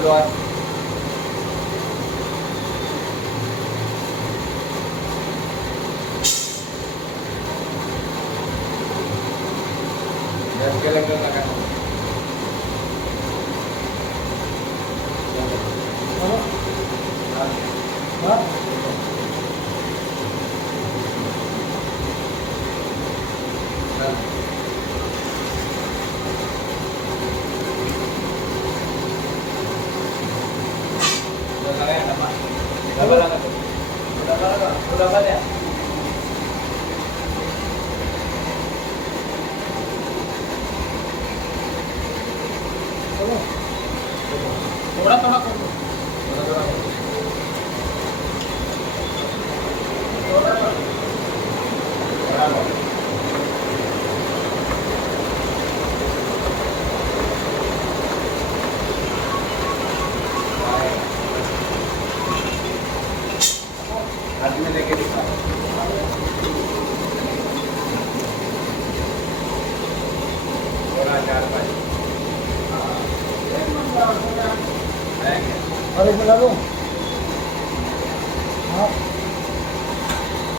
luar. Ya, sekali kan. Udah kan ya? हाथ में लेके दिखा थोड़ा 4-5 अरे बुला लो।